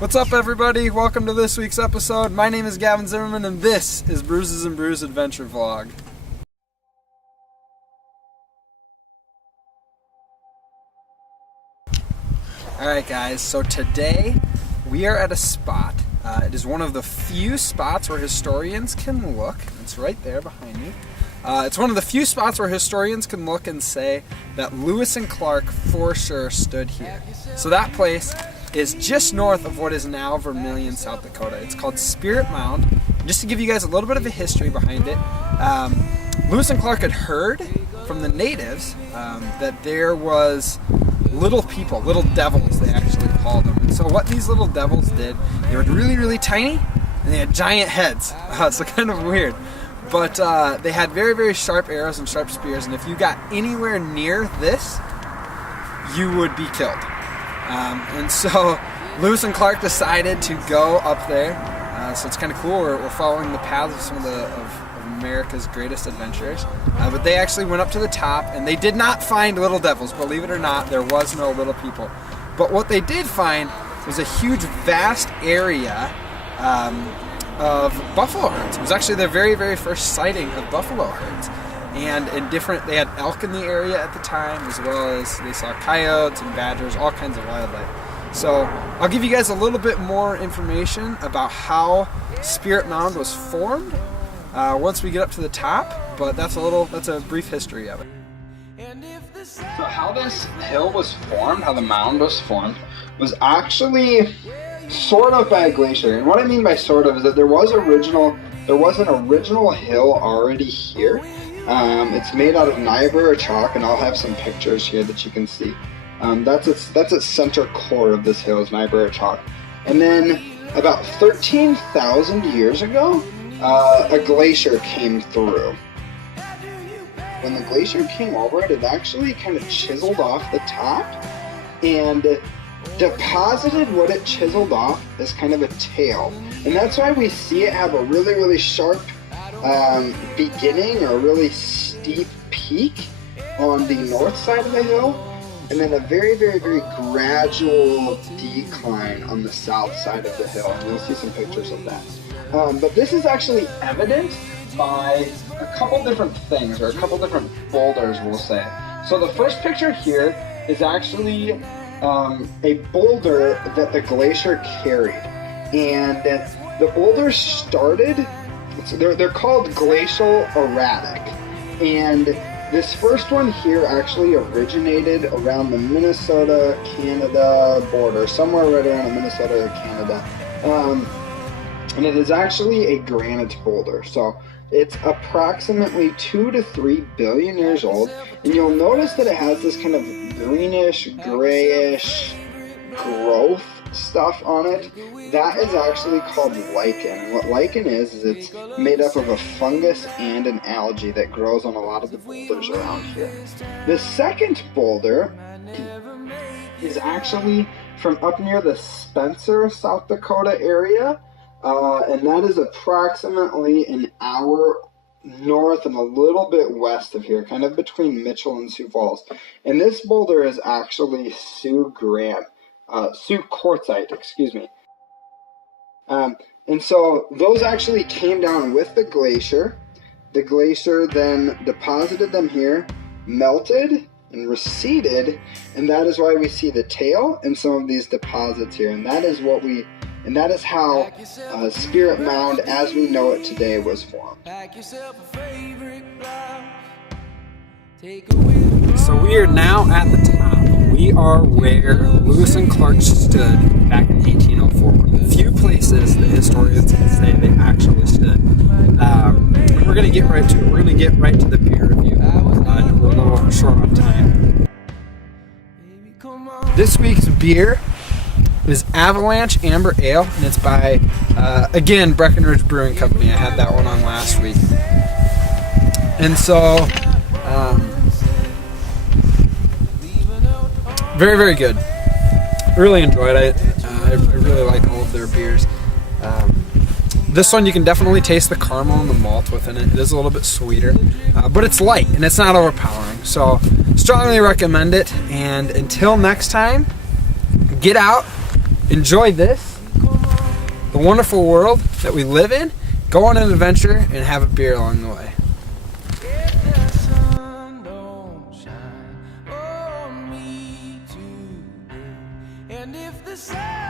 What's up, everybody? Welcome to this week's episode. My name is Gavin Zimmerman, and this is Bruises and Brews Adventure Vlog. Alright guys, so today we are at a spot. It is one of the few spots where historians can look. It's right there behind me. It's one of the few spots where historians can look and say that Lewis and Clark for sure stood here. So that place is just north of what is now Vermilion, South Dakota. It's called Spirit Mound. Just to give you guys a little bit of a history behind it, Lewis and Clark had heard from the natives that there was little people, little devils they actually called them. And so what these little devils did, they were really, really tiny and they had giant heads. So kind of weird. But they had very, very sharp arrows and sharp spears, and if you got anywhere near this, you would be killed. And so Lewis and Clark decided to go up there. So it's kind of cool. We're following the paths of some of America's greatest adventurers. But they actually went up to the top, and they did not find little devils. Believe it or not, there was no little people. But what they did find was a huge, vast area of buffalo herds. It was actually their very, very first sighting of buffalo herds. And they had elk in the area at the time, as well as they saw coyotes and badgers, all kinds of wildlife. So I'll give you guys a little bit more information about how Spirit Mound was formed once we get up to the top, but that's a brief history of it. So how this hill was formed, how the mound was formed, was actually sort of by a glacier. And what I mean by sort of is that there was an original hill already here. It's made out of Niobrara chalk, and I'll have some pictures here that you can see. That's its center core of this hill is Niobrara chalk. And then about 13,000 years ago, a glacier came through. When the glacier came over, it actually kind of chiseled off the top and deposited what it chiseled off as kind of a tail. And that's why we see it have a really, really sharp beginning, or a really steep peak on the north side of the hill, and then a very, very, very gradual decline on the south side of the hill. And you'll see some pictures of that. But this is actually evident by a couple different things, or a couple different boulders, we'll say. So the first picture here is actually a boulder that the glacier carried. And the boulders started, they're called glacial erratic. And this first one here actually originated around the Minnesota-Canada border, somewhere right around Minnesota or Canada. And it is actually a granite boulder. So it's approximately 2 to 3 billion years old. And you'll notice that it has this kind of greenish, grayish growth stuff on it. That is actually called lichen. And what lichen is it's made up of a fungus and an algae that grows on a lot of the boulders around here. The second boulder is actually from up near the Spencer, South Dakota area. And that is approximately an hour north and a little bit west of here, kind of between Mitchell and Sioux Falls. And this boulder is actually Sioux quartzite, excuse me. And so those actually came down with the glacier. The glacier then deposited them here, melted and receded, and that is why we see the tail and some of these deposits here. And that is how Spirit Mound, as we know it today, was formed. So we are now at the top. We are where Lewis and Clark stood back in 1804. One of the few places that historians can say they actually stood. We're going to get right to it. We're going to get right to the peer review. We're a little short on time. This week's beer is Avalanche Amber Ale, and it's by, again, Breckenridge Brewing Company. I had that one on last week. And so, very, very good. Really enjoyed it. I really like all of their beers. This one you can definitely taste the caramel and the malt within it. It is a little bit sweeter, but it's light and it's not overpowering. So strongly recommend it. And until next time, get out, enjoy this, the wonderful world that we live in, go on an adventure and have a beer along the way. If the sun don't shine on me today, and if the sun